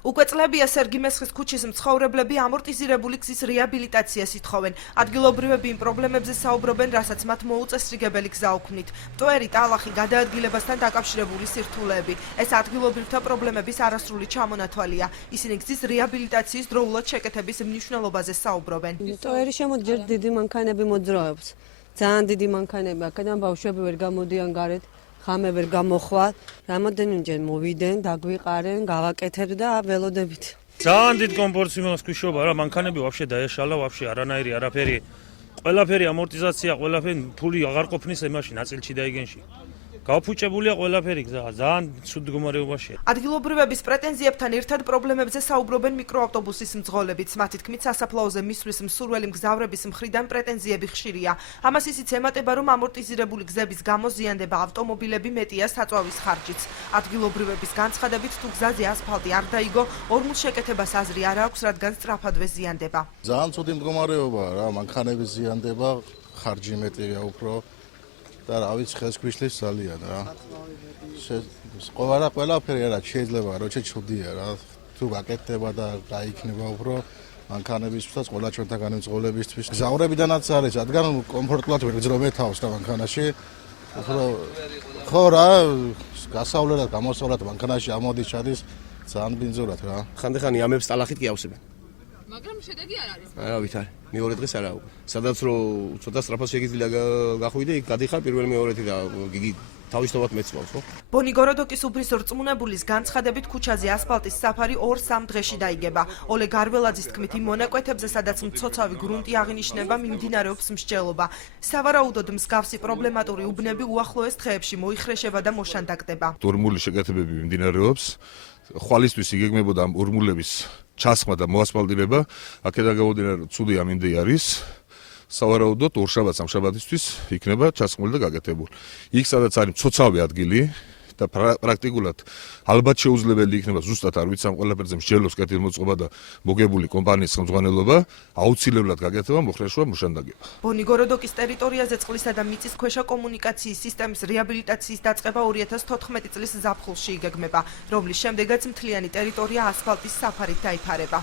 უკვე წლებია სერგი მესხის ქუჩის მცხოვრებლები ამორტიზირებული გზის რეაბილიტაციას ითხოვენ. ადგილობრივები იმ პრობლემებზე საუბრობენ, რასაც მათ მოუწესრიგებელი გზა უქმნით. მტვერი, ტალახი, გადაადგილებასთან დაკავშირებული სირთულეები. ეს ადგილობრივთა პრობლემების არასრული ჩამონათვალია. ისინი გზის რეაბილიტაციის დროულად შეკეთების მნიშვნელობაზე საუბრობენ. მტვერი შემოძერ დიდი მანქანები მოძრაობს. ძალიან დიდი მანქანები, აქედან ბავშვები ვერ გამოდიან გარეთ. ხამე ვერ გამოხვალ, რამოდენიმეჯერ მოვიდენ, დაგვიყარენ, გავაკეთებ და ველოდებით. ძალიან დიდ კომფორტს იმას გვიშობა რა, მანქანები ვაფშე დაეშალა, ვაფშე არანაირი არაფერი. ყველაფერი ამორტიზაცია, ყველაფერი ფული აღარ ყოფნის ემაში ნაწილში და იგენში. გავფუჭებულია ყველაფერი გზა, ძალიან ცუდ მდგომარეობაშია. ადგილობრივების პრეტენზიებთან ერთად პრობლემებზე საუბრობენ მიკროავტობუსის მძღოლებიც. მათი თქმით, სასაფლაოზე მისვლის მსურველი მგზავრების მხრიდან პრეტენზიები ხშირია. ამას ისიც ემატება, რომ ამორტიზირებული გზების გამო ზიანდება ავტომობილები, მეტია საწვავის ხარჯიც. ადგილობრივების განცხადებით, თუ გზაზე ასფალტი არ დაიგო, ორმულ შეკეთებას აზრი არ აქვს, რადგან სწრაფადვე ზიანდება. ძალიან ცუდი მდგომარეობაა რა, მანქანები ზიანდება, ხარჯი მეტია უფრო. და რა ვიცი ხელს გვიშლის ძალიან რა. ყველაფერი რა შეიძლება როჩე ჩუდია რა. თუ გაკეთდება და გაიქნება უფრო მანქანებისთვის, ყველა ჩვენთაგანი მძღოლებისთვის. გზავრებიდანაც არის, რადგან კომფორტულად ვერ გძნობენ თავს და მანქანაში. უფრო ხო რა, გასავლელად, გამოსვლელად მანქანაში ამოდის, ჩადის ძალიან ბინძურად რა. ხანდახანი ამებს ტალახით კი ავსებენ. მაგრამ შედეგი არ არის. არავით არ. მეორე დღეს არა. სადაც რო ცოტა სწრაფად შეგიძლია გახვიდე, იქ გადიხარ პირველ მეორეთი და გიგი თავისთავად მეცმავს, ხო? ბონიგოროდოკის უბრის რწმუნებულის განცხადებით, ქუჩაზე ასფალტის საფარი 2-3 დღეში დაიგება. ოლე გარველაძის თქმით, იმ მონაკვეთებზე, სადაც მცოცავი გრუნტი აღინიშნება, მიმდინარეობს მსჯელობა. სავარაუდოდ მსგავსი პრობლემატური უბნები უახლოეს დღეებში მოიხრეშება და მოშანდაკდება. ორმული შეკეთებები მიმდინარეობს. ხვალისთვის იგეგმებოდა ამ ორმულების ჩასხმა და მოასფალტირება, აქედან გამომდინარე, ცუდი ამინდი არის. სავარაუდოდ ორშაბათს სამშაბათისთვის იქნება ჩასხმული და გაკეთებული. იქ სადაც არის მცოცავი ადგილი და პრაქტიკულად ალბათ შეუძლებელი იქნება ზუსტად არ ვიცი ამ ყველაფერზე მსჯელოს კეთილმოწყობა და მოგებული კომპანიის ხელმძღვანელობა აუცილებლად გაკეთება მოხრეშვა მოშანდაკება. ბონიგოროდოკის ტერიტორიაზე წყლისა და მიწისქვეშა კომუნიკაციის სისტემის რეაბილიტაციის დაწყება 2014 წლის ზაფხულში იგეგმება, რომლის შემდეგაც მთლიანი ტერიტორია ასფალტის საფარით დაიფარება.